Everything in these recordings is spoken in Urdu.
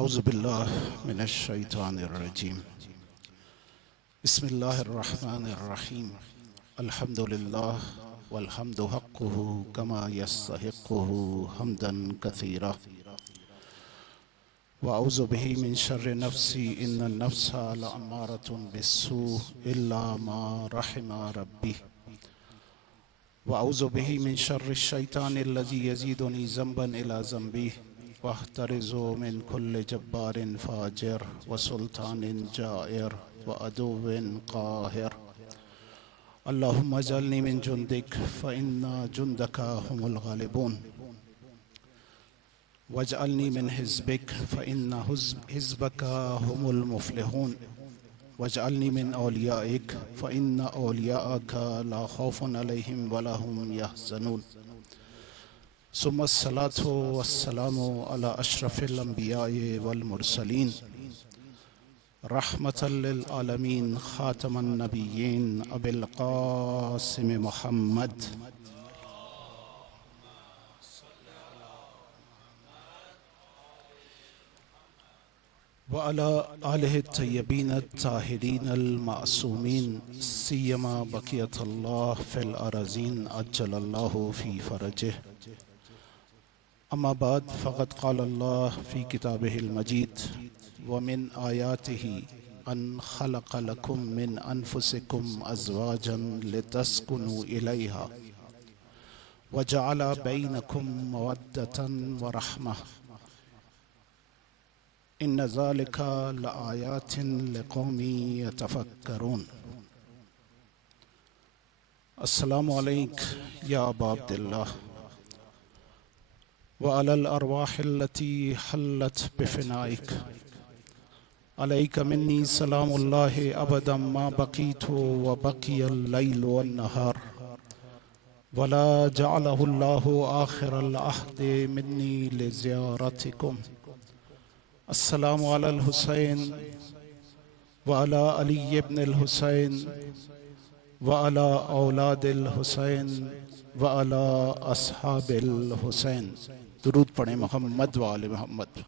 اعوذ باللہ من الشیطان الرجیم بسم اللہ الرحمن الرحیم الحمد للہ والحمد حقہ کما یستحقہ حمدا کثیرا واعوذ بہ من شر نفسی ان النفس لامارۃ بالسوء الا ما رحم ربی واعوذ بہ من شر الشیطان الذی یزیدنی ذنبا الی ذنبی واحترز من كل جبار فاجر وسلطان جائر وعدو قاهر اللهم اجعلني من جندك فإن جندك هم الغالبون واجعلني من حزبك فإن حزبك هم المفلحون واجعلني من أوليائك فإن أولياءك لا خوف عليهم ولا هم يحزنون ثم الصلاة والسلام على أشرف الأنبياء والمرسلين رحمة للعالمين خاتم النبيين أبي القاسم محمد وعلى آله الطيبين الطاهرين المعصومين سيما بقية الله في الأراضين عجل الله في فرجه اما بعد فقد قال الله في كتابه المجيد ومن آياته أن خلق لكم من أنفسكم أزواجا لتسكنوا إليها وجعل بينكم مودة ورحمة إن ذلك لآيات لقوم يتفكرون السلام عليك يا أبا عبد الله وعلى الأرواح التي حلت بفنائك عليك مني سلام الله أبدا ما بقيت وبقي الليل والنهار ولا جعله الله آخر العهد مني لزيارتكم السلام على الحسين وعلى علي بن الحسين وعلى أولاد الحسين وعلى أصحاب الحسين درود پڑھیں محمد وآل محمد.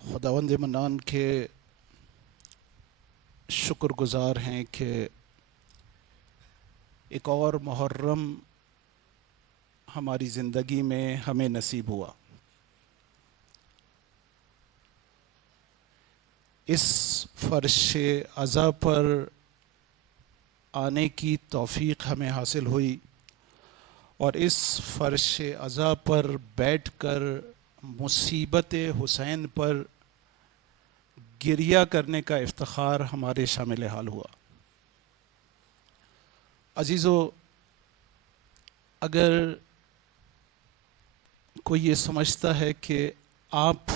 خداوند منان کے شکر گزار ہیں کہ ایک اور محرم ہماری زندگی میں ہمیں نصیب ہوا. اس فرش عزا پر آنے کی توفیق ہمیں حاصل ہوئی اور اس فرش عزا پر بیٹھ کر مصیبت حسین پر گریہ کرنے کا افتخار ہمارے شامل حال ہوا. عزیزو، اگر کوئی یہ سمجھتا ہے کہ آپ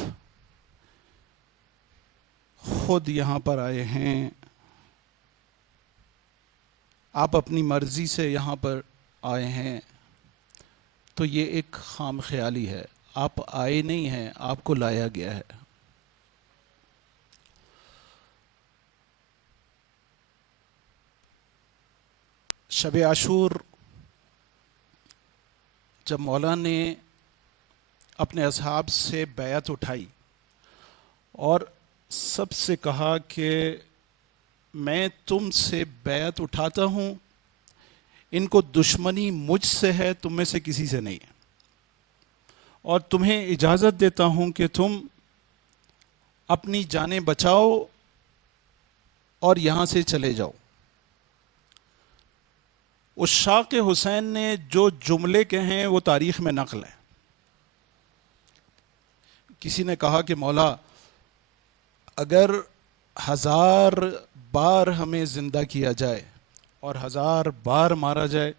خود یہاں پر آئے ہیں، آپ اپنی مرضی سے یہاں پر آئے ہیں، تو یہ ایک خام خیالی ہے. آپ آئے نہیں ہیں، آپ کو لایا گیا ہے. شب عاشور جب مولا نے اپنے اصحاب سے بیعت اٹھائی اور سب سے کہا کہ میں تم سے بیعت اٹھاتا ہوں، ان کو دشمنی مجھ سے ہے، تم میں سے کسی سے نہیں ہے، اور تمہیں اجازت دیتا ہوں کہ تم اپنی جانیں بچاؤ اور یہاں سے چلے جاؤ. عشاق حسین نے جو جملے کہیں وہ تاریخ میں نقل ہے. کسی نے کہا کہ مولا اگر 1000 بار ہمیں زندہ کیا جائے اور 1000 بار مارا جائے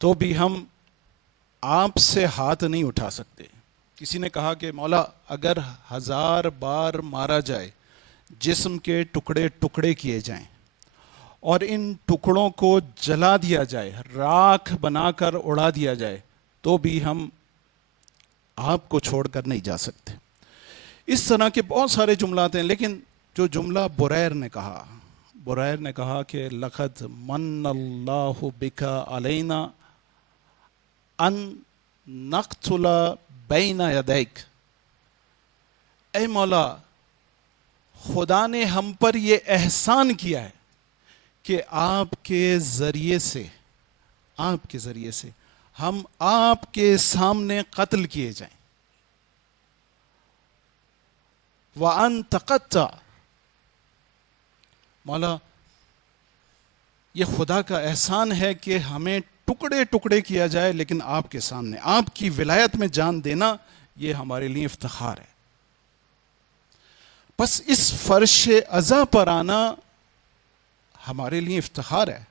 تو بھی ہم آپ سے ہاتھ نہیں اٹھا سکتے. کسی نے کہا کہ مولا اگر 1000 بار مارا جائے، جسم کے ٹکڑے ٹکڑے کیے جائیں اور ان ٹکڑوں کو جلا دیا جائے، راکھ بنا کر اڑا دیا جائے، تو بھی ہم آپ کو چھوڑ کر نہیں جا سکتے. اس طرح کے بہت سارے جملات ہیں، لیکن جو جملہ بریر نے کہا، بریر نے کہا کہ لقد من اللہ بک علینا ان نقتل بین یدیک، اے مولا خدا نے ہم پر یہ احسان کیا ہے کہ آپ کے ذریعے سے ہم آپ کے سامنے قتل کیے جائیں. وَأَن تَقَطَّعَ، مولا یہ خدا کا احسان ہے کہ ہمیں ٹکڑے ٹکڑے کیا جائے، لیکن آپ کے سامنے آپ کی ولایت میں جان دینا یہ ہمارے لیے افتخار ہے. بس اس فرش عزا پر آنا ہمارے لیے افتخار ہے.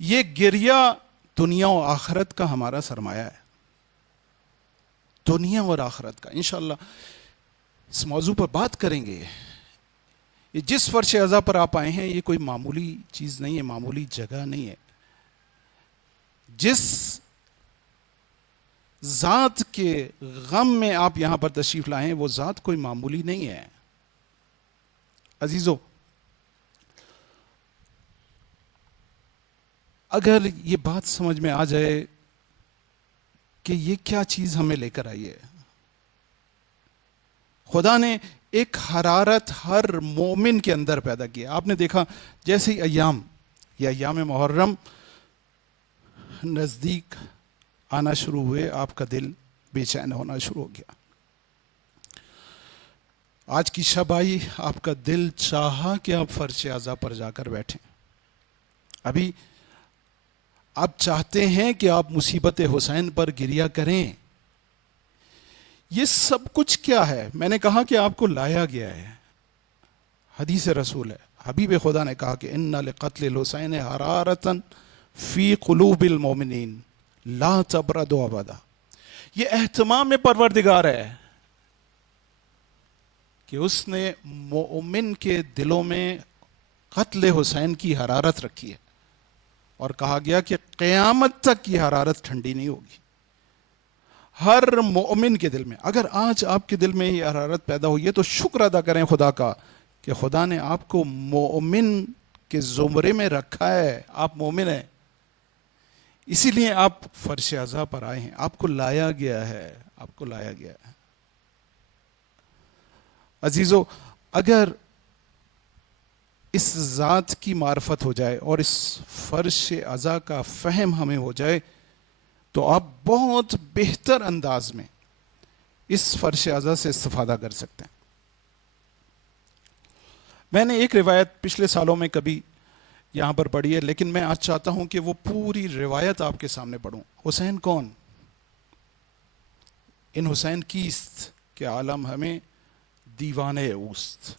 یہ گریہ دنیا و آخرت کا ہمارا سرمایہ ہے، دنیا اور آخرت کا. انشاءاللہ اس موضوع پر بات کریں گے. یہ جس فرش عزا پر آپ آئے ہیں یہ کوئی معمولی چیز نہیں ہے، معمولی جگہ نہیں ہے. جس ذات کے غم میں آپ یہاں پر تشریف لائے ہیں وہ ذات کوئی معمولی نہیں ہے. عزیزو، اگر یہ بات سمجھ میں آ جائے کہ یہ کیا چیز ہمیں لے کر آئی ہے، خدا نے ایک حرارت ہر مومن کے اندر پیدا کیا. آپ نے دیکھا جیسے ہی ایام محرم نزدیک آنا شروع ہوئے، آپ کا دل بے چین ہونا شروع ہو گیا. آج کی شب آئی، آپ کا دل چاہا کہ آپ فرش عزا پر جا کر بیٹھیں. ابھی آپ چاہتے ہیں کہ آپ مصیبت حسین پر گریہ کریں. یہ سب کچھ کیا ہے؟ میں نے کہا کہ آپ کو لایا گیا ہے، حدیث رسول ہے. حبیب خدا نے کہا کہ ان لقتل الحسین حرارتا فی قلوب المؤمنین لا تبرد ابدا. یہ اہتمام پروردگار ہے کہ اس نے مومن کے دلوں میں قتل حسین کی حرارت رکھی ہے، اور کہا گیا کہ قیامت تک کی حرارت ٹھنڈی نہیں ہوگی. ہر مومن کے دل میں، اگر آج آپ کے دل میں یہ حرارت پیدا ہوئی ہے تو شکر ادا کریں خدا کا کہ خدا نے آپ کو مومن کے زمرے میں رکھا ہے. آپ مومن ہیں، اسی لیے آپ فرش عزا پر آئے ہیں. آپ کو لایا گیا ہے، آپ کو لایا گیا ہے. عزیزو، اگر اس ذات کی معرفت ہو جائے اور اس فرش عزا کا فہم ہمیں ہو جائے تو آپ بہت بہتر انداز میں اس فرش عزا سے استفادہ کر سکتے ہیں. میں نے ایک روایت پچھلے سالوں میں کبھی یہاں پر پڑھی ہے، لیکن میں آج چاہتا ہوں کہ وہ پوری روایت آپ کے سامنے پڑھوں. حسین کون؟ ان حسین کیست کہ عالم ہمیں دیوانے اوست.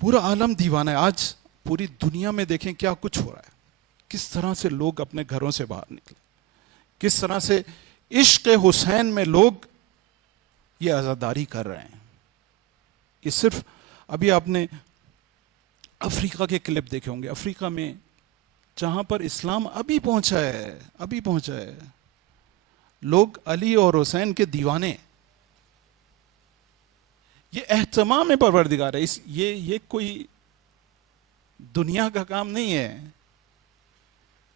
پورا عالم دیوانہ ہے. آج پوری دنیا میں دیکھیں کیا کچھ ہو رہا ہے، کس طرح سے لوگ اپنے گھروں سے باہر نکلے، کس طرح سے عشق حسین میں لوگ یہ عزاداری کر رہے ہیں. یہ صرف ابھی آپ نے افریقہ کے کلپ دیکھے ہوں گے. افریقہ میں جہاں پر اسلام ابھی پہنچا ہے، لوگ علی اور حسین کے دیوانے. یہ اہتمام پروردگار ہے. یہ کوئی دنیا کا کام نہیں ہے،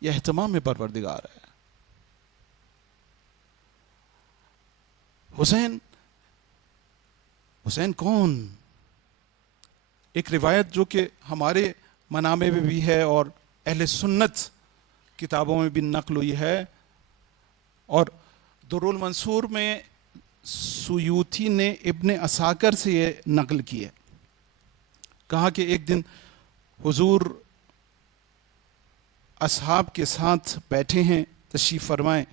یہ اہتمام پروردگار ہے. حسین کون؟ ایک روایت جو کہ ہمارے منامے میں بھی ہے اور اہل سنت کتابوں میں بھی نقل ہوئی ہے، اور در المنصور میں سیوطی نے ابن عساکر سے یہ نقل کی ہے. کہا کہ ایک دن حضور اصحاب کے ساتھ بیٹھے ہیں، تشریف فرمائیں،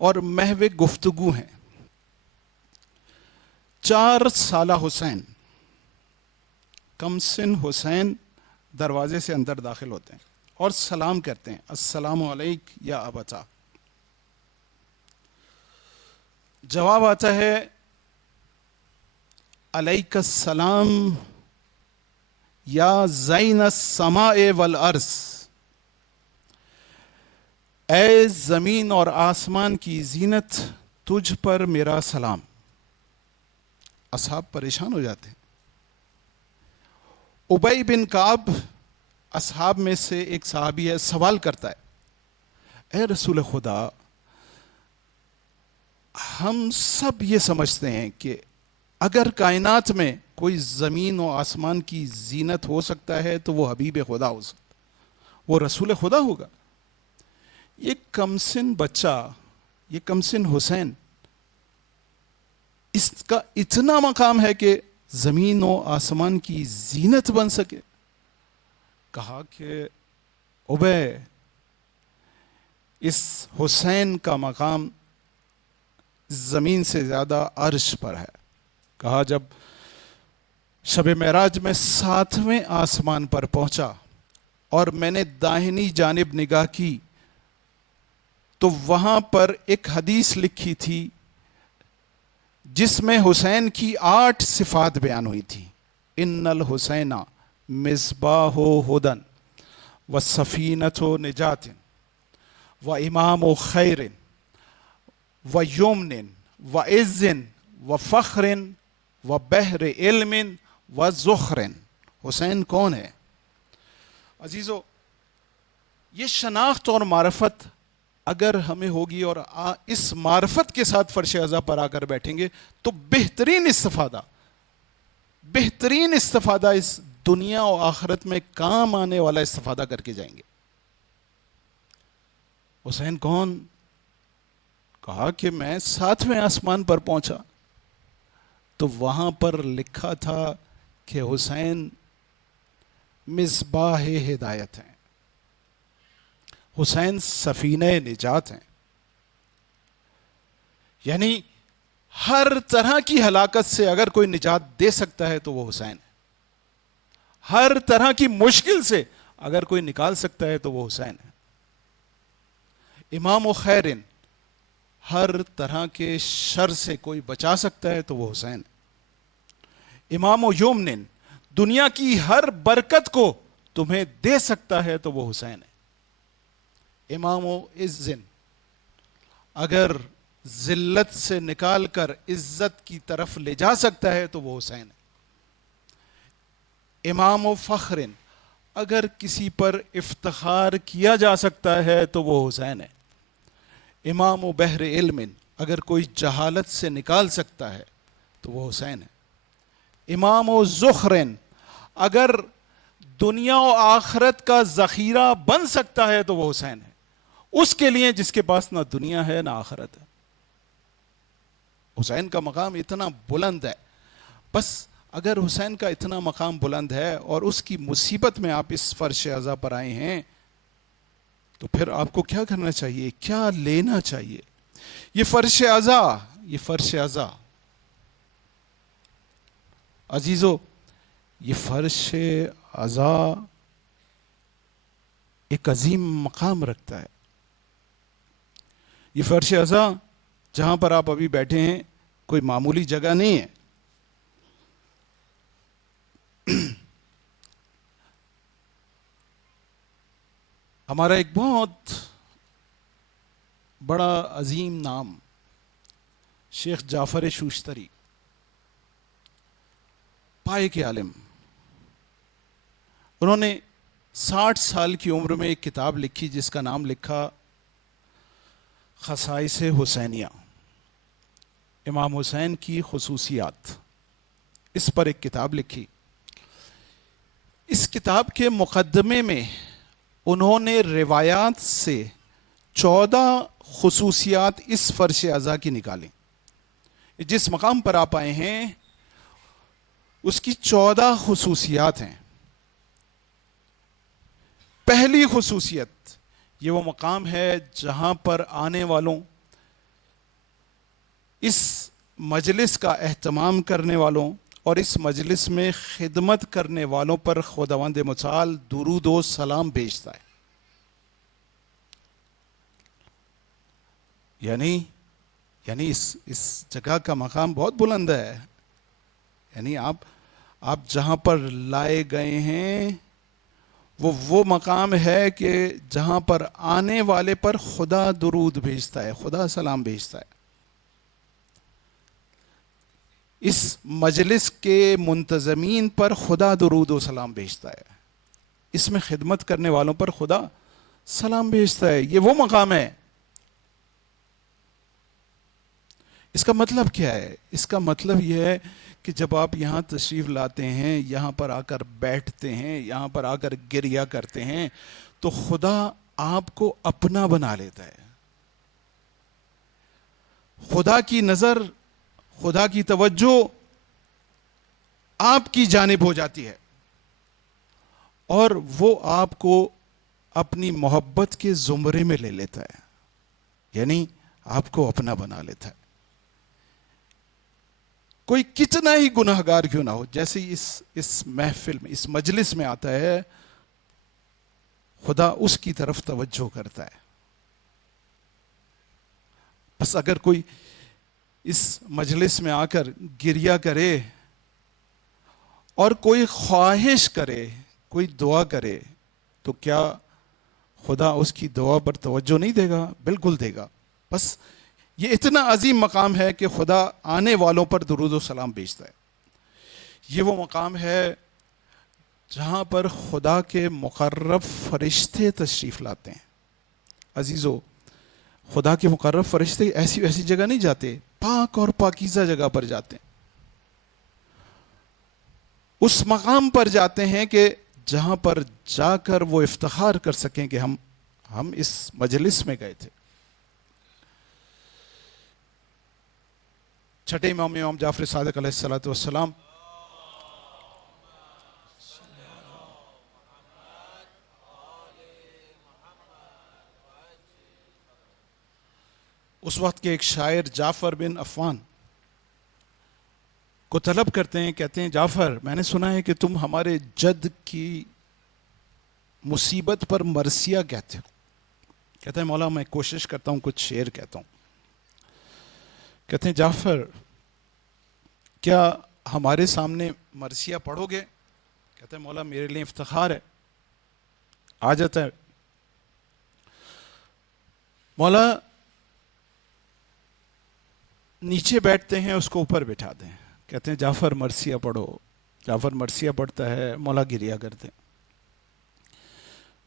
اور محو گفتگو ہیں. 4 سالہ حسین، کم سن حسین دروازے سے اندر داخل ہوتے ہیں اور سلام کرتے ہیں، السلام علیک یا ابتا. جواب آتا ہے علیک السلام یا زین السماء والارض. اے زمین اور آسمان کی زینت، تجھ پر میرا سلام. اصحاب پریشان ہو جاتے ہیں. ابی بن کعب اصحاب میں سے ایک صحابی ہے، سوال کرتا ہے، اے رسول خدا، ہم سب یہ سمجھتے ہیں کہ اگر کائنات میں کوئی زمین و آسمان کی زینت ہو سکتا ہے تو وہ حبیب خدا ہو سکتا ہے، وہ رسول خدا ہوگا۔ یہ کمسن بچہ، یہ کمسن حسین، اس کا اتنا مقام ہے کہ زمین و آسمان کی زینت بن سکے؟ کہا کہ ابے، اس حسین کا مقام زمین سے زیادہ عرش پر ہے۔ کہا جب شب معراج میں 7ویں آسمان پر پہنچا اور میں نے داہنی جانب نگاہ کی تو وہاں پر ایک حدیث لکھی تھی جس میں حسین کی 8 صفات بیان ہوئی تھی۔ ان الحسین مصباح ہدن و سفینۃ نجات و امام خیر و یمن و عز و فخر و بحر علم و ذخر۔ حسین کون ہے؟ عزیزو، یہ شناخت اور معرفت اگر ہمیں ہوگی اور اس معرفت کے ساتھ فرش عزا پر آ کر بیٹھیں گے تو بہترین استفادہ اس دنیا و آخرت میں کام آنے والا استفادہ کر کے جائیں گے۔ حسین کون؟ کہا کہ میں 7ویں آسمان پر پہنچا تو وہاں پر لکھا تھا کہ حسین مصباح ہدایت ہیں، حسین سفینہ نجات ہیں، یعنی ہر طرح کی ہلاکت سے اگر کوئی نجات دے سکتا ہے تو وہ حسین ہے، ہر طرح کی مشکل سے اگر کوئی نکال سکتا ہے تو وہ حسین ہے۔ امام و خیرن، ہر طرح کے شر سے کوئی بچا سکتا ہے تو وہ حسین ہے۔ امام و یمن، دنیا کی ہر برکت کو تمہیں دے سکتا ہے تو وہ حسین ہے۔ امام و عزن، اگر ذلت سے نکال کر عزت کی طرف لے جا سکتا ہے تو وہ حسین ہے۔ امام و فخرن، اگر کسی پر افتخار کیا جا سکتا ہے تو وہ حسین ہے۔ امام و بحر علم، اگر کوئی جہالت سے نکال سکتا ہے تو وہ حسین ہے۔ امام و ذخرن، اگر دنیا و آخرت کا ذخیرہ بن سکتا ہے تو وہ حسین ہے، اس کے لیے جس کے پاس نہ دنیا ہے نہ آخرت ہے۔ حسین کا مقام اتنا بلند ہے، بس اگر حسین کا اتنا مقام بلند ہے اور اس کی مصیبت میں آپ اس فرش عزا پر آئے ہیں تو پھر آپ کو کیا کرنا چاہیے، کیا لینا چاہیے؟ یہ فرش عزا عزیزو، یہ فرش عزا ایک عظیم مقام رکھتا ہے۔ یہ فرش عزا جہاں پر آپ ابھی بیٹھے ہیں کوئی معمولی جگہ نہیں ہے۔ ہمارا ایک بہت بڑا عظیم نام شیخ جعفر شوشتری، پائے کے عالم، انہوں نے 60 سال کی عمر میں ایک کتاب لکھی جس کا نام لکھا خصائص حسینیہ، امام حسین کی خصوصیات، اس پر ایک کتاب لکھی۔ اس کتاب کے مقدمے میں انہوں نے روایات سے 14 خصوصیات اس فرش عزا کی نکالیں۔ جس مقام پر آپ آئے ہیں اس کی 14 خصوصیات ہیں۔ پہلی خصوصیت، یہ وہ مقام ہے جہاں پر آنے والوں، اس مجلس کا اہتمام کرنے والوں اور اس مجلس میں خدمت کرنے والوں پر خداوند متعال درود و سلام بھیجتا ہے۔ یعنی اس جگہ کا مقام بہت بلند ہے۔ یعنی آپ جہاں پر لائے گئے ہیں وہ مقام ہے کہ جہاں پر آنے والے پر خدا درود بھیجتا ہے، خدا سلام بھیجتا ہے۔ اس مجلس کے منتظمین پر خدا درود و سلام بھیجتا ہے، اس میں خدمت کرنے والوں پر خدا سلام بھیجتا ہے. یہ وہ مقام ہے. اس کا مطلب کیا ہے؟ اس کا مطلب یہ ہے کہ جب آپ یہاں تشریف لاتے ہیں، یہاں پر آ کر بیٹھتے ہیں، یہاں پر آ کر گریہ کرتے ہیں، تو خدا آپ کو اپنا بنا لیتا ہے. خدا کی نظر، خدا کی توجہ آپ کی جانب ہو جاتی ہے اور وہ آپ کو اپنی محبت کے زمرے میں لے لیتا ہے، یعنی آپ کو اپنا بنا لیتا ہے. کوئی کتنا ہی گناہگار کیوں نہ ہو، جیسے اس محفل میں، اس مجلس میں آتا ہے، خدا اس کی طرف توجہ کرتا ہے. بس اگر کوئی اس مجلس میں آ کر گریہ کرے اور کوئی خواہش کرے، کوئی دعا کرے، تو کیا خدا اس کی دعا پر توجہ نہیں دے گا؟ بالکل دے گا. بس یہ اتنا عظیم مقام ہے کہ خدا آنے والوں پر درود و سلام بھیجتا ہے. یہ وہ مقام ہے جہاں پر خدا کے مقرب فرشتے تشریف لاتے ہیں. عزیزو، خدا کے مقرب فرشتے ایسی ویسی جگہ نہیں جاتے، پاک اور پاکیزہ جگہ پر جاتے ہیں. اس مقام پر جاتے ہیں کہ جہاں پر جا کر وہ افتخار کر سکیں کہ ہم اس مجلس میں گئے تھے. چھٹے امام جعفر صادق علیہ السلام اس وقت کے ایک شاعر جعفر بن عفان کو طلب کرتے ہیں، کہتے ہیں جعفر، میں نے سنا ہے کہ تم ہمارے جد کی مصیبت پر مرثیہ کہتے ہو. کہتے ہیں مولا میں کوشش کرتا ہوں، کچھ شعر کہتا ہوں. کہتے ہیں جعفر، کیا ہمارے سامنے مرثیہ پڑھو گے؟ کہتے ہیں مولا میرے لیے افتخار ہے. آ جاتا ہے. مولا نیچے بیٹھتے ہیں، اس کو اوپر بٹھا دیں. کہتے ہیں جعفر مرثیہ پڑھو. جعفر مرثیہ پڑھتا ہے، مولا گریہ کرتے ہیں.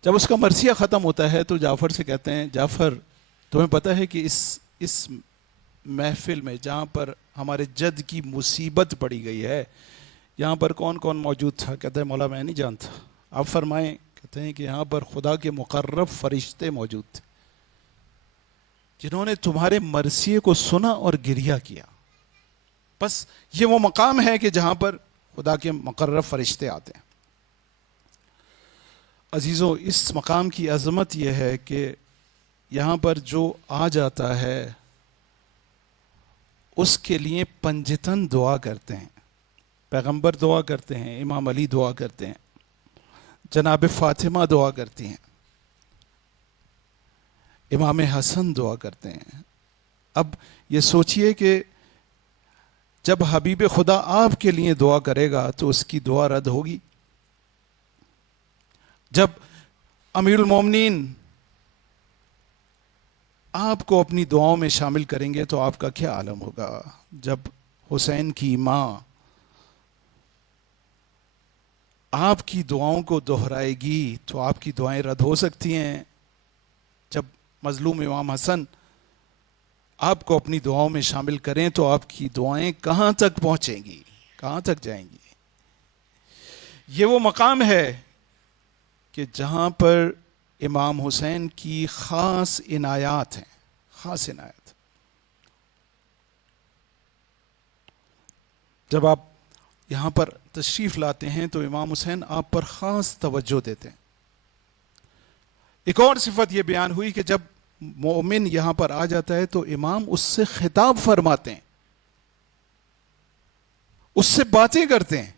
جب اس کا مرثیہ ختم ہوتا ہے تو جعفر سے کہتے ہیں جعفر، تمہیں پتہ ہے کہ اس محفل میں جہاں پر ہمارے جد کی مصیبت پڑی گئی ہے، یہاں پر کون کون موجود تھا؟ کہتا ہے مولا میں نہیں جانتا. آپ فرمائیں. کہتے ہیں کہ یہاں پر خدا کے مقرب فرشتے موجود تھے جنہوں نے تمہارے مرثیے کو سنا اور گریہ کیا. بس یہ وہ مقام ہے کہ جہاں پر خدا کے مقرب فرشتے آتے ہیں. عزیزو، اس مقام کی عظمت یہ ہے کہ یہاں پر جو آ جاتا ہے اس کے لیے پنجتن دعا کرتے ہیں. پیغمبر دعا کرتے ہیں، امام علی دعا کرتے ہیں، جناب فاطمہ دعا کرتی ہیں، امام حسن دعا کرتے ہیں. اب یہ سوچئے کہ جب حبیب خدا آپ کے لیے دعا کرے گا تو اس کی دعا رد ہوگی؟ جب امیر المومنین آپ کو اپنی دعاؤں میں شامل کریں گے تو آپ کا کیا عالم ہوگا؟ جب حسین کی ماں آپ کی دعاؤں کو دہرائے گی تو آپ کی دعائیں رد ہو سکتی ہیں. جب مظلوم امام حسن آپ کو اپنی دعاؤں میں شامل کریں تو آپ کی دعائیں کہاں تک پہنچیں گی، کہاں تک جائیں گی؟ یہ وہ مقام ہے کہ جہاں پر امام حسین کی خاص عنایات ہیں، خاص عنایت. جب آپ یہاں پر تشریف لاتے ہیں تو امام حسین آپ پر خاص توجہ دیتے ہیں. ایک اور صفت یہ بیان ہوئی کہ جب مومن یہاں پر آ جاتا ہے تو امام اس سے خطاب فرماتے ہیں، اس سے باتیں کرتے ہیں.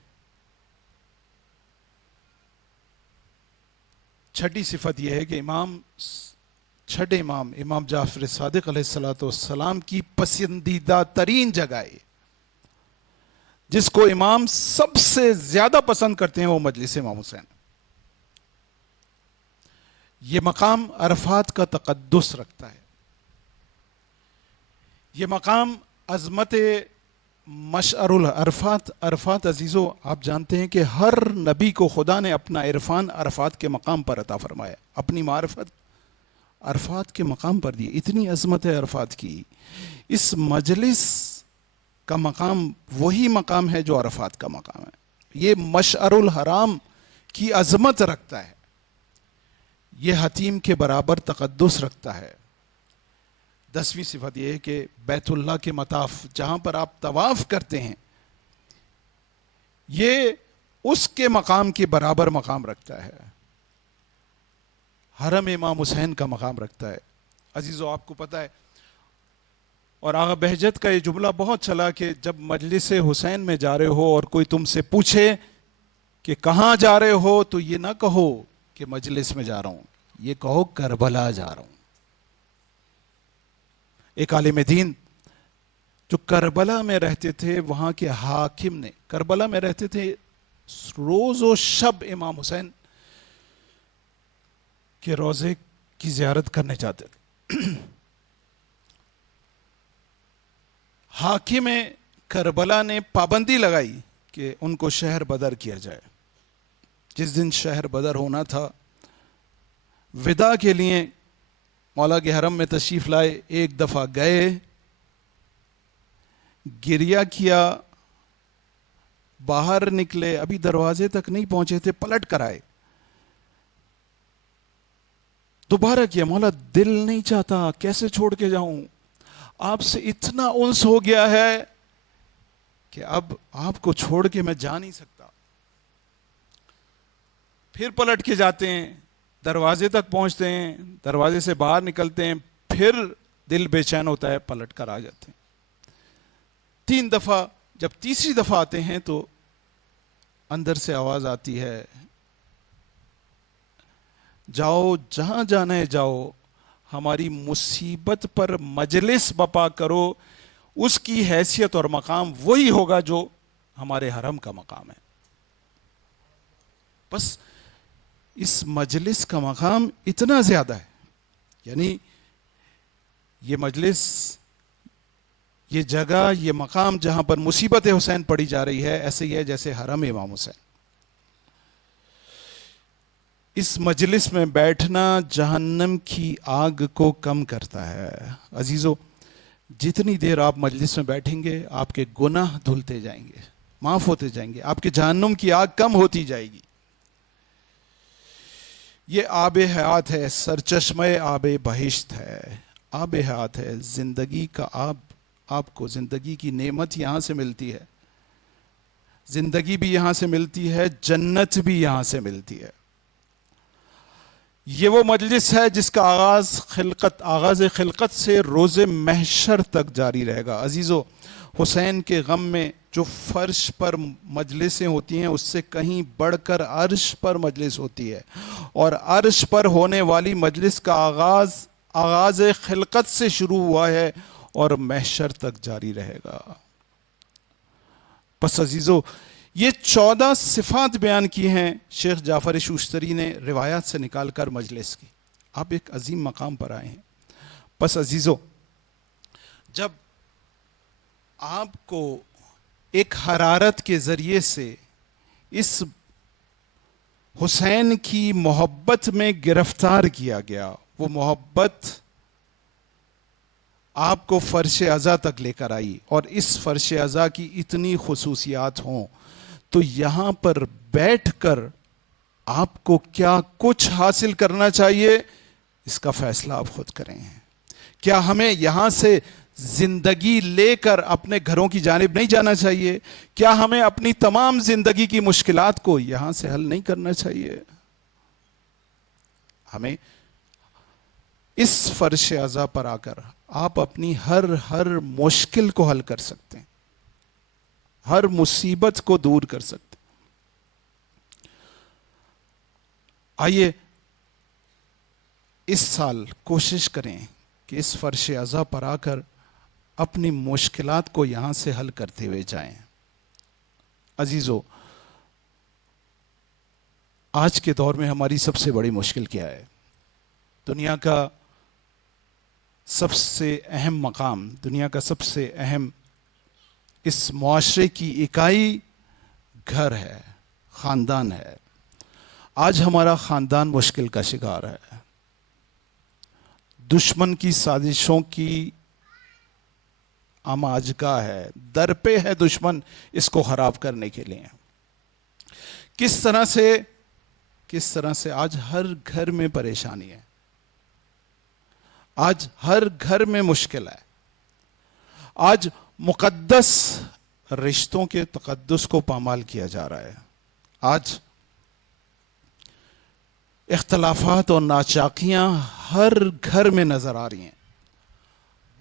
چھٹی صفت یہ ہے کہ چھٹے امام جعفر صادق علیہ السلام کی پسندیدہ ترین جگہ ہے، جس کو امام سب سے زیادہ پسند کرتے ہیں، وہ مجلس امام حسین. یہ مقام عرفات کا تقدس رکھتا ہے. یہ مقام عظمت مشعر العرفات، عرفات عزیزو آپ جانتے ہیں کہ ہر نبی کو خدا نے اپنا عرفان عرفات کے مقام پر عطا فرمایا، اپنی معرفت عرفات کے مقام پر دی. اتنی عظمت ہے عرفات کی. اس مجلس کا مقام وہی مقام ہے جو عرفات کا مقام ہے. یہ مشعر الحرام کی عظمت رکھتا ہے، یہ حتیم کے برابر تقدس رکھتا ہے. 10ویں صفت یہ ہے کہ بیت اللہ کے مطاف جہاں پر آپ طواف کرتے ہیں یہ اس کے مقام کے برابر مقام رکھتا ہے. حرم امام حسین کا مقام رکھتا ہے. عزیزو آپ کو پتہ ہے، اور آغا بہجت کا یہ جملہ بہت چلا کہ جب مجلس حسین میں جا رہے ہو اور کوئی تم سے پوچھے کہ کہاں جا رہے ہو تو یہ نہ کہو کہ مجلس میں جا رہا ہوں، یہ کہو کربلا جا رہا ہوں. ایک عالم دین جو کربلا میں رہتے تھے، وہاں کے حاکم نے، کربلا میں رہتے تھے، روز و شب امام حسین کے روزے کی زیارت کرنے جاتے تھے. حاکم کربلا نے پابندی لگائی کہ ان کو شہر بدر کیا جائے. جس دن شہر بدر ہونا تھا، وداع کے لیے مولا کے حرم میں تشریف لائے، ایک دفعہ گئے، گریہ کیا، باہر نکلے، ابھی دروازے تک نہیں پہنچے تھے، پلٹ کر آئے، دوبارہ کیا، مولا دل نہیں چاہتا، کیسے چھوڑ کے جاؤں، آپ سے اتنا انس ہو گیا ہے کہ اب آپ کو چھوڑ کے میں جا نہیں سکتا. پھر پلٹ کے جاتے ہیں، دروازے تک پہنچتے ہیں، دروازے سے باہر نکلتے ہیں، پھر دل بے چین ہوتا ہے، پلٹ کر آ جاتے ہیں. 3 دفعہ، جب تیسری دفعہ آتے ہیں تو اندر سے آواز آتی ہے، جاؤ جہاں جانا ہے جاؤ، ہماری مصیبت پر مجلس بپا کرو، اس کی حیثیت اور مقام وہی ہوگا جو ہمارے حرم کا مقام ہے. بس اس مجلس کا مقام اتنا زیادہ ہے، یعنی یہ مجلس، یہ جگہ، یہ مقام جہاں پر مصیبت حسین پڑھی جا رہی ہے، ایسے ہی ہے جیسے حرم امام حسین. اس مجلس میں بیٹھنا جہنم کی آگ کو کم کرتا ہے. عزیزو جتنی دیر آپ مجلس میں بیٹھیں گے آپ کے گناہ دھلتے جائیں گے، معاف ہوتے جائیں گے، آپ کے جہنم کی آگ کم ہوتی جائے گی. یہ آب حیات ہے، سرچشمہ آب بہشت ہے، آب حیات ہے، زندگی کا آب. آپ کو زندگی کی نعمت یہاں سے ملتی ہے، زندگی بھی یہاں سے ملتی ہے، جنت بھی یہاں سے ملتی ہے. یہ وہ مجلس ہے جس کا آغاز خلقت سے روز محشر تک جاری رہے گا. عزیزو حسین کے غم میں جو فرش پر مجلسیں ہوتی ہیں اس سے کہیں بڑھ کر عرش پر مجلس ہوتی ہے، اور عرش پر ہونے والی مجلس کا آغاز خلقت سے شروع ہوا ہے اور محشر تک جاری رہے گا. پس عزیزو یہ 14 صفات بیان کی ہیں شیخ جعفر شوشتری نے روایات سے نکال کر مجلس کی. آپ ایک عظیم مقام پر آئے ہیں. پس عزیزو جب آپ کو ایک حرارت کے ذریعے سے اس حسین کی محبت میں گرفتار کیا گیا، وہ محبت آپ کو فرش عزا تک لے کر آئی، اور اس فرش عزا کی اتنی خصوصیات ہوں تو یہاں پر بیٹھ کر آپ کو کیا کچھ حاصل کرنا چاہیے اس کا فیصلہ آپ خود کریں. کیا ہمیں یہاں سے زندگی لے کر اپنے گھروں کی جانب نہیں جانا چاہیے؟ کیا ہمیں اپنی تمام زندگی کی مشکلات کو یہاں سے حل نہیں کرنا چاہیے؟ ہمیں اس فرش عزا پر آ کر آپ اپنی ہر مشکل کو حل کر سکتے ہیں، ہر مصیبت کو دور کر سکتے ہیں. آئیے اس سال کوشش کریں کہ اس فرش عزا پر آ کر اپنی مشکلات کو یہاں سے حل کرتے ہوئے جائیں. عزیزو آج کے دور میں ہماری سب سے بڑی مشکل کیا ہے؟ دنیا کا سب سے اہم مقام، دنیا کا سب سے اہم اس معاشرے کی اکائی گھر ہے، خاندان ہے. آج ہمارا خاندان مشکل کا شکار ہے. دشمن کی سازشوں کی آماجگاہ ہے، در پہ ہے دشمن اس کو خراب کرنے کے لیے. کس طرح سے آج ہر گھر میں پریشانی ہے، آج ہر گھر میں مشکل ہے. آج مقدس رشتوں کے تقدس کو پامال کیا جا رہا ہے. آج اختلافات اور ناچاکیاں ہر گھر میں نظر آ رہی ہیں.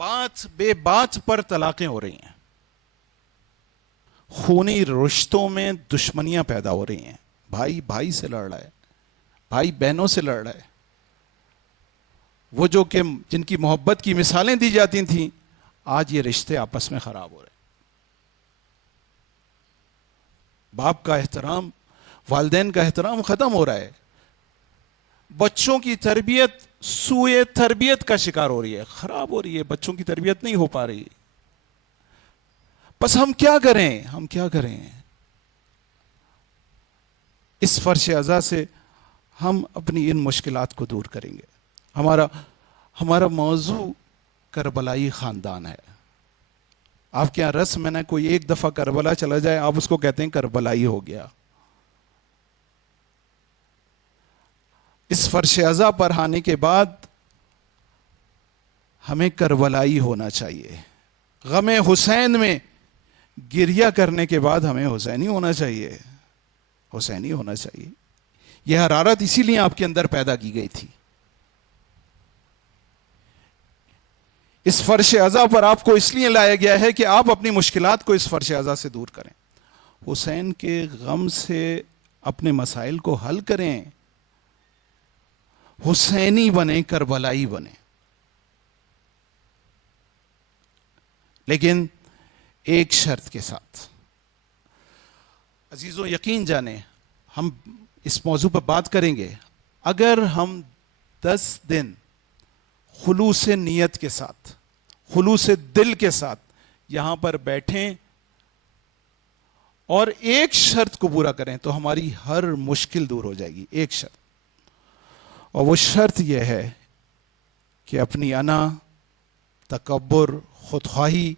بات بے بات پر طلاقیں ہو رہی ہیں. خونی رشتوں میں دشمنیاں پیدا ہو رہی ہیں. بھائی بھائی سے لڑ رہا ہے، بھائی بہنوں سے لڑ رہا ہے. وہ جو کہ جن کی محبت کی مثالیں دی جاتی تھیں، آج یہ رشتے آپس میں خراب ہو رہے ہیں. باپ کا احترام، والدین کا احترام ختم ہو رہا ہے. بچوں کی تربیت سوء تربیت کا شکار ہو رہی ہے، خراب ہو رہی ہے. بچوں کی تربیت نہیں ہو پا رہی. بس ہم کیا کریں؟ اس فرش ازا سے ہم اپنی ان مشکلات کو دور کریں گے. ہمارا موضوع کربلائی خاندان ہے. آپ کے یہاں رسم ہے نا، کوئی ایک دفعہ کربلا چلا جائے آپ اس کو کہتے ہیں کربلائی ہو گیا. اس فرش ازا پر آنے کے بعد ہمیں کربلائی ہونا چاہیے. غم حسین میں گریہ کرنے کے بعد ہمیں حسینی ہونا چاہیے. حسینی ہونا چاہیے. یہ حرارت اسی لیے آپ کے اندر پیدا کی گئی تھی. اس فرش ازا پر آپ کو اس لیے لایا گیا ہے کہ آپ اپنی مشکلات کو اس فرش ازا سے دور کریں. حسین کے غم سے اپنے مسائل کو حل کریں. حسینی بنیں، کربلائی بنیں. لیکن ایک شرط کے ساتھ. عزیزوں یقین جانیں، ہم اس موضوع پر بات کریں گے. اگر ہم 10 دن خلوص نیت کے ساتھ، خلوص دل کے ساتھ یہاں پر بیٹھیں اور ایک شرط کو پورا کریں تو ہماری ہر مشکل دور ہو جائے گی. ایک شرط، اور وہ شرط یہ ہے کہ اپنی انا، تکبر، خودخواہی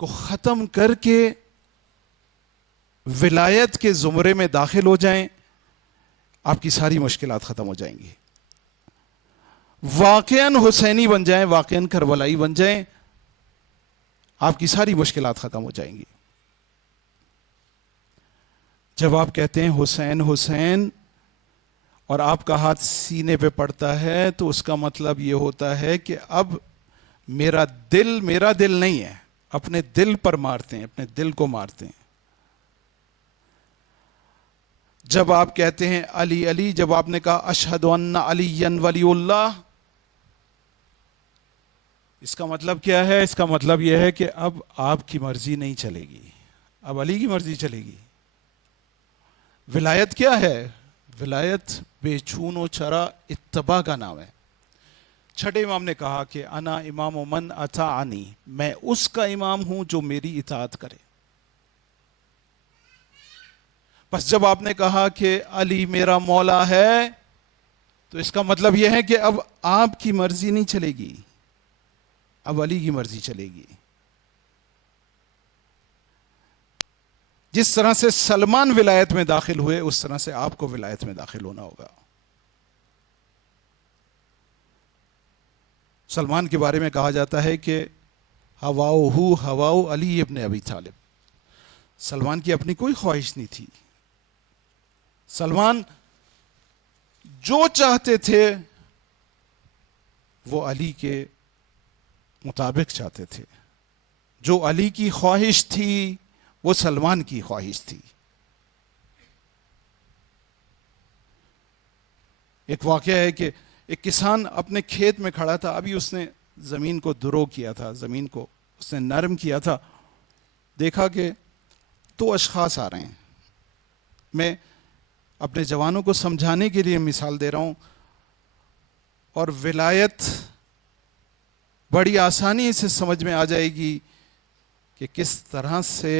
کو ختم کر کے ولایت کے زمرے میں داخل ہو جائیں. آپ کی ساری مشکلات ختم ہو جائیں گی. واقعاً حسینی بن جائیں، واقعاً کربلائی بن جائیں، آپ کی ساری مشکلات ختم ہو جائیں گی. جب آپ کہتے ہیں حسین حسین اور آپ کا ہاتھ سینے پہ پڑتا ہے تو اس کا مطلب یہ ہوتا ہے کہ اب میرا دل نہیں ہے. اپنے دل پر مارتے ہیں، اپنے دل کو مارتے ہیں. جب آپ کہتے ہیں علی علی، جب آپ نے کہا اشہد ان علی ولی اللہ، اس کا مطلب کیا ہے؟ اس کا مطلب یہ ہے کہ اب آپ کی مرضی نہیں چلے گی، اب علی کی مرضی چلے گی. ولایت کیا ہے؟ ولایت بے چون و چرا اتباع کا نام ہے. چھٹے امام نے کہا کہ انا امام من اطاعنی، میں اس کا امام ہوں جو میری اطاعت کرے. بس جب آپ نے کہا کہ علی میرا مولا ہے تو اس کا مطلب یہ ہے کہ اب آپ کی مرضی نہیں چلے گی، اب علی کی مرضی چلے گی. جس طرح سے سلمان ولایت میں داخل ہوئے اس طرح سے آپ کو ولایت میں داخل ہونا ہوگا. سلمان کے بارے میں کہا جاتا ہے کہ ہواؤ ہواؤ علی ابن ابی طالب. سلمان کی اپنی کوئی خواہش نہیں تھی. سلمان جو چاہتے تھے وہ علی کے مطابق چاہتے تھے. جو علی کی خواہش تھی وہ سلمان کی خواہش تھی. ایک واقعہ ہے کہ ایک کسان اپنے کھیت میں کھڑا تھا. ابھی اس نے زمین کو درو کیا تھا، زمین کو اس نے نرم کیا تھا. دیکھا کہ 2 اشخاص آ رہے ہیں. میں اپنے جوانوں کو سمجھانے کے لیے مثال دے رہا ہوں. اور ولایت بڑی آسانی سے سمجھ میں آ جائے گی کہ کس طرح سے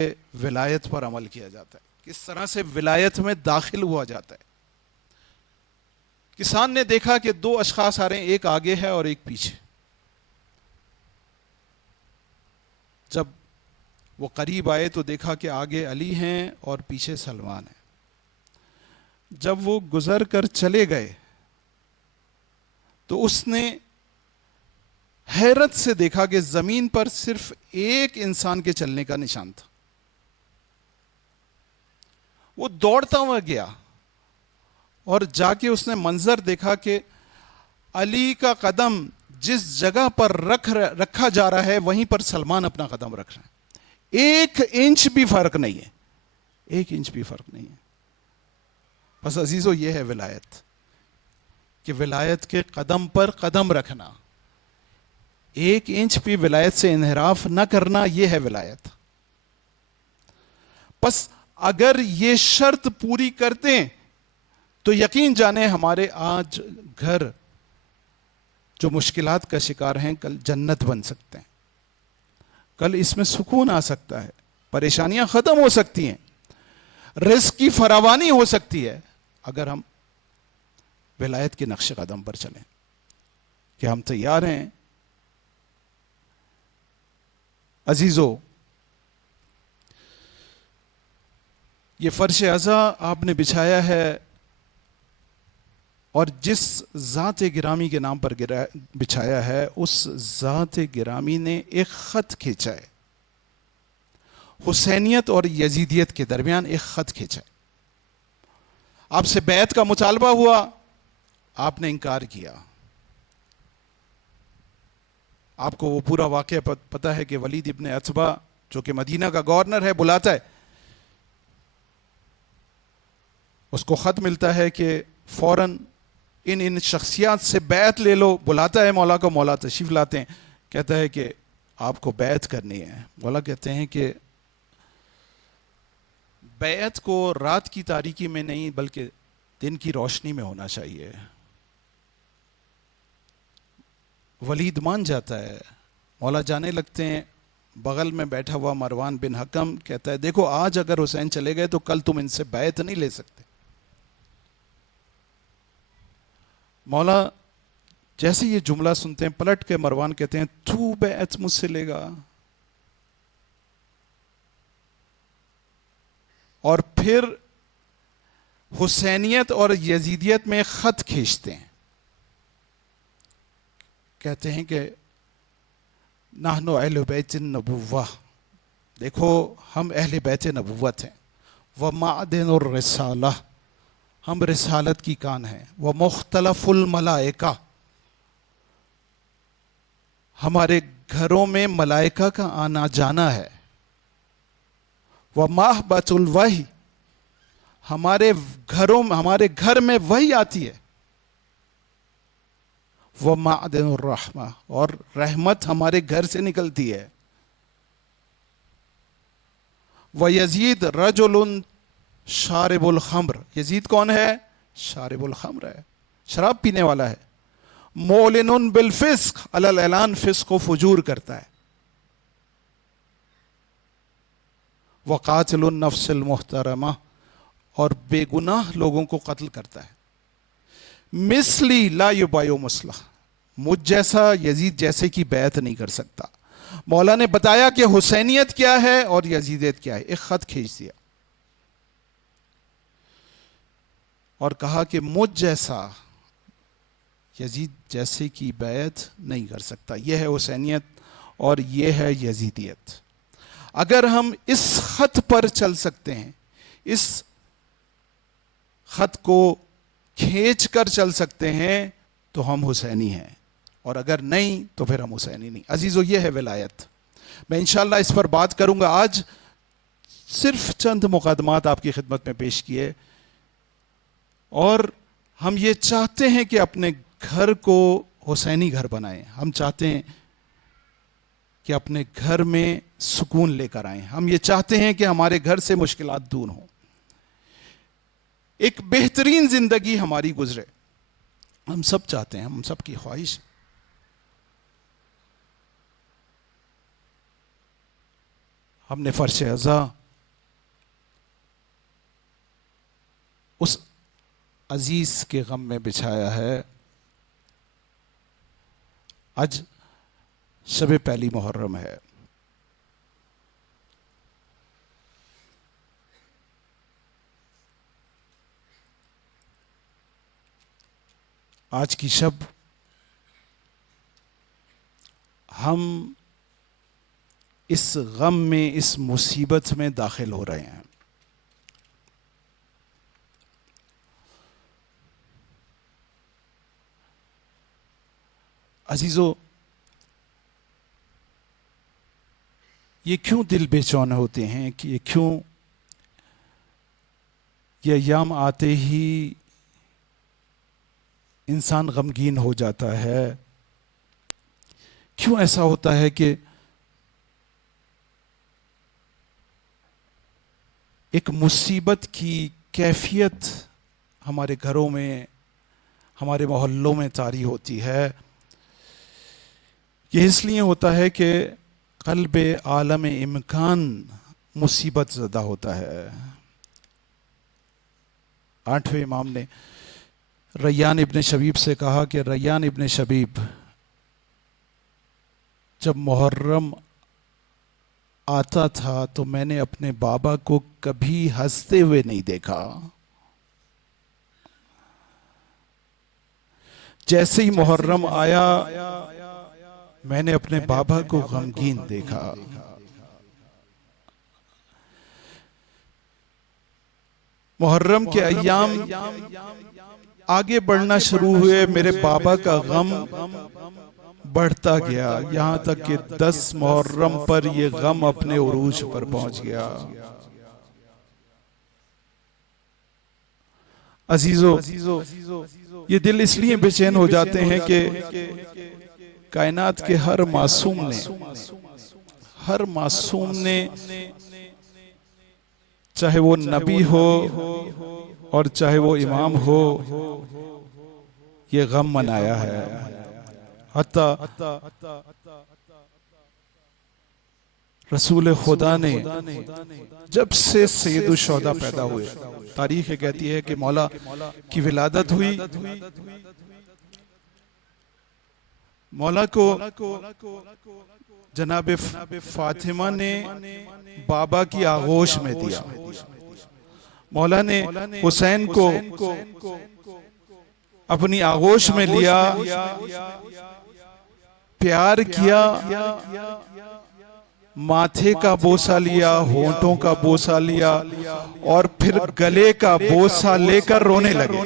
ولایت پر عمل کیا جاتا ہے، کس طرح سے ولایت میں داخل ہوا جاتا ہے۔ کسان نے دیکھا کہ دو اشخاص آ رہے ہیں، ایک آگے ہے اور ایک پیچھے۔ جب وہ قریب آئے تو دیکھا کہ آگے علی ہیں اور پیچھے سلمان ہیں۔ جب وہ گزر کر چلے گئے تو اس نے حیرت سے دیکھا کہ زمین پر صرف ایک انسان کے چلنے کا نشان تھا۔ وہ دوڑتا ہوا گیا اور جا کے اس نے منظر دیکھا کہ علی کا قدم جس جگہ پر رکھا جا رہا ہے وہیں پر سلمان اپنا قدم رکھ رہے ہیں۔ 1 انچ بھی فرق نہیں ہے، 1 انچ بھی فرق نہیں ہے۔ بس عزیزو، یہ ہے ولایت، کہ ولایت کے قدم پر قدم رکھنا، 1 انچ بھی ولایت سے انحراف نہ کرنا، یہ ہے ولایت۔ بس اگر یہ شرط پوری کرتے ہیں تو یقین جانیں ہمارے آج گھر جو مشکلات کا شکار ہیں کل جنت بن سکتے ہیں، کل اس میں سکون آ سکتا ہے، پریشانیاں ختم ہو سکتی ہیں، رزق کی فراوانی ہو سکتی ہے، اگر ہم ولایت کے نقش قدم پر چلیں۔ کہ ہم تیار ہیں عزیزو؟ یہ فرش عزا آپ نے بچھایا ہے اور جس ذات گرامی کے نام پر بچھایا ہے اس ذات گرامی نے ایک خط کھینچا ہے، حسینیت اور یزیدیت کے درمیان ایک خط کھینچا ہے۔ آپ سے بیعت کا مطالبہ ہوا، آپ نے انکار کیا۔ آپ کو وہ پورا واقعہ پتہ ہے کہ ولید ابن عتبہ جو کہ مدینہ کا گورنر ہے بلاتا ہے، اس کو خط ملتا ہے کہ فوراً ان شخصیات سے بیعت لے لو۔ بلاتا ہے مولا کو، مولا تشریف لاتے ہیں، کہتا ہے کہ آپ کو بیعت کرنی ہے۔ مولا کہتے ہیں کہ بیعت کو رات کی تاریکی میں نہیں بلکہ دن کی روشنی میں ہونا چاہیے۔ ولید مان جاتا ہے، مولا جانے لگتے ہیں۔ بغل میں بیٹھا ہوا مروان بن حکم کہتا ہے دیکھو آج اگر حسین چلے گئے تو کل تم ان سے بیعت نہیں لے سکتے۔ مولا جیسے یہ جملہ سنتے ہیں پلٹ کے مروان کہتے ہیں تو بیعت مجھ سے لے گا؟ اور پھر حسینیت اور یزیدیت میں خط کھینچتے ہیں، کہتے ہیں کہ نحن اہل بیت النبوہ، دیکھو ہم اہل بیت نبوت ہیں، ومعدن الرسالہ، ہم رسالت کی کان ہیں، ومختلف الملائکہ، ہمارے گھروں میں ملائکہ کا آنا جانا ہے، ومحبت الوحی، ہمارے گھر میں وحی آتی ہے، ومعدن الرحمہ، اور رحمت ہمارے گھر سے نکلتی ہے، ویزید رجل شارب الخمر، یزید کون ہے؟ شارب الخمر ہے، شراب پینے والا ہے، مولن بالفسق، علی الاعلان فسق و فجور کرتا ہے، وقاتل النفس المحترمہ، اور بے گناہ لوگوں کو قتل کرتا ہے، مثلی لا یبایع مسلح، مجھ جیسا یزید جیسے کی بیعت نہیں کر سکتا۔ مولا نے بتایا کہ حسینیت کیا ہے اور یزیدیت کیا ہے، ایک خط کھینچ دیا اور کہا کہ مجھ جیسا یزید جیسے کی بیعت نہیں کر سکتا، یہ ہے حسینیت اور یہ ہے یزیدیت۔ اگر ہم اس خط پر چل سکتے ہیں، اس خط کو کھینچ کر چل سکتے ہیں تو ہم حسینی ہیں، اور اگر نہیں تو پھر ہم حسینی نہیں۔ عزیزو یہ ہے ولایت، میں انشاءاللہ اس پر بات کروں گا۔ آج صرف چند مقدمات آپ کی خدمت میں پیش کیے، اور ہم یہ چاہتے ہیں کہ اپنے گھر کو حسینی گھر بنائیں، ہم چاہتے ہیں کہ اپنے گھر میں سکون لے کر آئیں، ہم یہ چاہتے ہیں کہ ہمارے گھر سے مشکلات دور ہوں، ایک بہترین زندگی ہماری گزرے، ہم سب چاہتے ہیں، ہم سب کی خواہش۔ ہم نے فرش عزا اس عزیز کے غم میں بچھایا ہے. آج شب پہلی محرم ہے. آج کی شب ہم اس غم میں، اس مصیبت میں داخل ہو رہے ہیں. عزیزو، یہ کیوں دل بے چین ہوتے ہیں کہ یہ کیوں یہ ایام آتے ہی انسان غمگین ہو جاتا ہے؟ کیوں ایسا ہوتا ہے کہ ایک مصیبت کی کیفیت ہمارے گھروں میں، ہمارے محلوں میں طاری ہوتی ہے؟ یہ اس لیے ہوتا ہے کہ قلب عالم امکان مصیبت زدہ ہوتا ہے. 8ویں امام نے ریان ابن شبیب سے کہا کہ ریان ابن شبیب، جب محرم آتا تھا تو میں نے اپنے بابا کو کبھی ہنستے ہوئے نہیں دیکھا. جیسے ہی محرم آیا میں نے اپنے بابا کو غمگین دیکھا. محرم کے ایام آگے بڑھنا شروع ہوئے، میرے بابا کا غم بڑھتا گیا، یہاں تک کہ 10 محرم پر یہ غم اپنے عروج پر پہنچ گیا. عزیزو، یہ دل اس لیے بے چین ہو جاتے ہیں کہ کائنات کے ہر معصوم نے چاہے وہ نبی ہو اور چاہے وہ امام ہو، یہ غم منایا ہے. حتیٰ رسول خدا نے جب سے سید الشہداء پیدا ہوئے، تاریخ کہتی ہے کہ مولا کی ولادت ہوئی، مولا کو جناب فاطمہ نے بابا کی آغوش میں دیا. مولا نے حسین کو اپنی آغوش میں لیا، پیار کیا، ماتھے کا بوسہ لیا، ہونٹوں کا بوسہ لیا، اور پھر گلے کا بوسہ لے کر رونے لگے.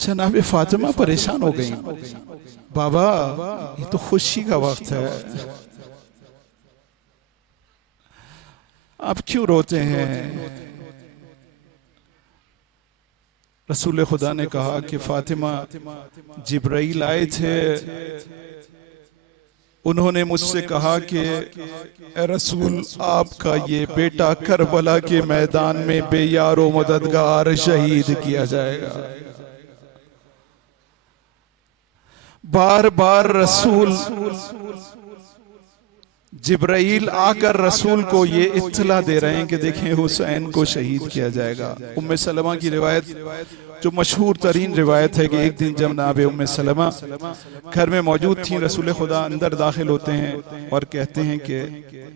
جناب فاطمہ پریشان ہو گئیں، بابا یہ تو خوشی کا وقت ہے، آپ کیوں روتے ہیں؟ رسول خدا نے کہا کہ فاطمہ، جبرائیل آئے تھے، انہوں نے مجھ سے کہا کہ اے رسول، آپ کا یہ بیٹا کربلا کے میدان میں بے یار و مددگار شہید کیا جائے گا. بار بار رسول جبرائیل آ کر رسول کو یہ اطلاع دے رہے ہیں کہ دیکھیں حسین کو شہید کیا جائے گا. ام سلمہ کی روایت جو مشہور ترین روایت ہے کہ ایک دن جناب ام سلمہ گھر میں موجود تھیں، رسول خدا اندر داخل ہوتے ہیں اور کہتے ہیں کہ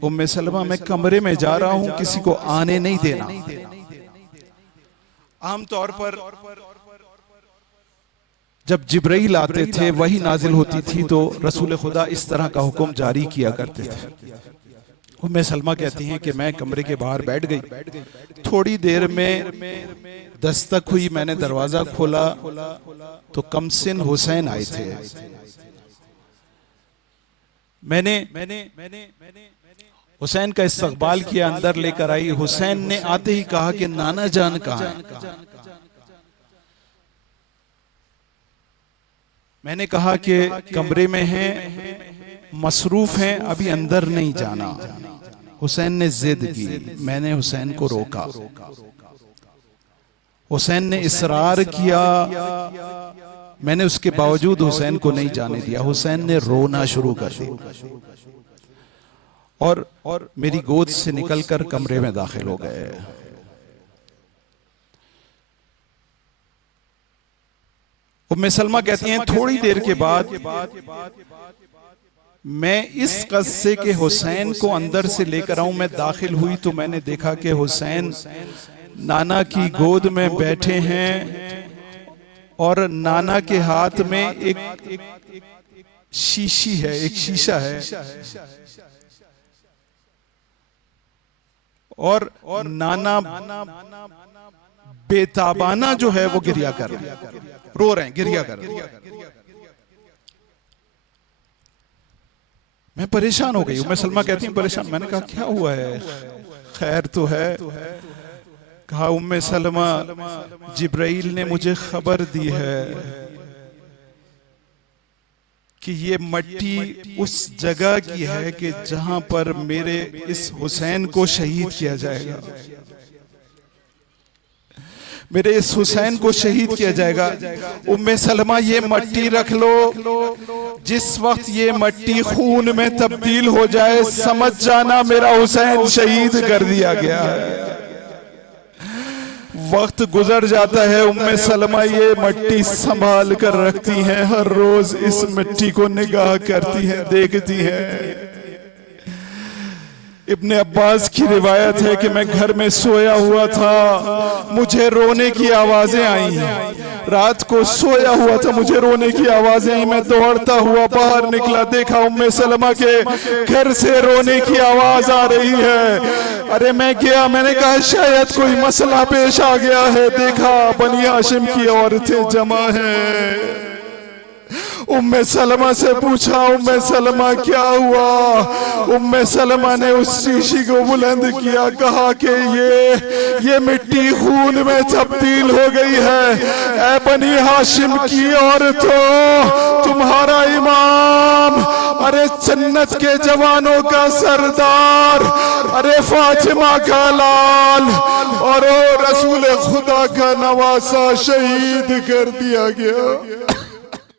ام سلمہ میں کمرے میں جا رہا ہوں، کسی کو آنے نہیں دینا. عام طور پر جب جبرائیل آتے تھے وہی نازل ہوتی تھی تو رسول خدا اس طرح کا حکم جاری کیا کرتے تھے. ام سلمہ کہتی ہیں کہ میں کمرے کے باہر بیٹھ گئی، تھوڑی دیر میں دستک ہوئی، میں نے دروازہ کھولا تو کمسن حسین آئے تھے. میں نے حسین کا استقبال کیا، اندر لے کر آئی. حسین نے آتے ہی کہا کہ نانا جان کہاں ہیں؟ میں نے کہا کہ کمرے میں ہیں، مصروف ہیں، ابھی اندر نہیں جانا. حسین نے ضد کی، میں نے حسین کو روکا. حسین نے اصرار کیا، میں نے اس کے باوجود حسین کو نہیں جانے دیا. حسین نے رونا شروع کر دیا. اور میری گود سے نکل کر کمرے میں داخل ہو گئے. ام سلمہ کہتی ہیں تھوڑی دیر کے بعد میں اس قصد سے کہ حسین کو اندر سے لے کر آؤں میں داخل ہوئی تو میں نے دیکھا کہ حسین نانا کی گود میں بیٹھے ہیں اور نانا کے ہاتھ میں ایک شیشی ہے، ایک شیشہ ہے، اور نانا بے تابانہ جو ہے وہ گریہ کر رہے ہیں، رو رہے ہیں، گریہ کر رہے ہیں. میں پریشان ہو گئی. ام سلمہ کہتی ہیں پریشان. میں نے کہا کیا ہوا ہے، خیر تو ہے؟ کہا ام سلمہ جبرائیل نے مجھے خبر دی ہے کہ یہ مٹی اس جگہ کی ہے کہ جہاں پر میرے اس حسین کو شہید کیا جائے گا، میرے اس حسین کو شہید کیا جائے گا. ام سلمہ یہ مٹی رکھ لو، جس وقت یہ مٹی خون میں تبدیل ہو جائے سمجھ جانا میرا حسین شہید کر دیا گیا ہے. وقت گزر جاتا ہے، ام سلمہ یہ مٹی سنبھال کر رکھتی ہیں، ہر روز اس مٹی کو نگاہ کرتی ہیں، دیکھتی ہیں. ابن عباس کی روایت ہے کہ میں گھر میں سویا ہوا تھا، مجھے رونے کی آوازیں آئی ہیں. رات کو سویا ہوا تھا، مجھے رونے کی آوازیں آئی. میں دوڑتا ہوا باہر نکلا، دیکھا ام سلمہ کے گھر سے رونے کی آواز آ رہی ہے. ارے میں گیا، میں نے کہا شاید کوئی مسئلہ پیش آ گیا ہے. دیکھا بنی ہاشم کی عورتیں جمع ہیں. ام سلمہ سے پوچھا ام سلمہ کیا ہوا؟ ام سلمہ نے اس شیشی کو بلند کیا، کہا کہ یہ مٹی خون میں تبدیل ہو گئی ہے. اے بنی ہاشم کی عورتوں، تمہارا امام، ارے جنت کے جوانوں کا سردار، ارے فاطمہ کا لال اور رسول خدا کا نواسا شہید کر دیا گیا.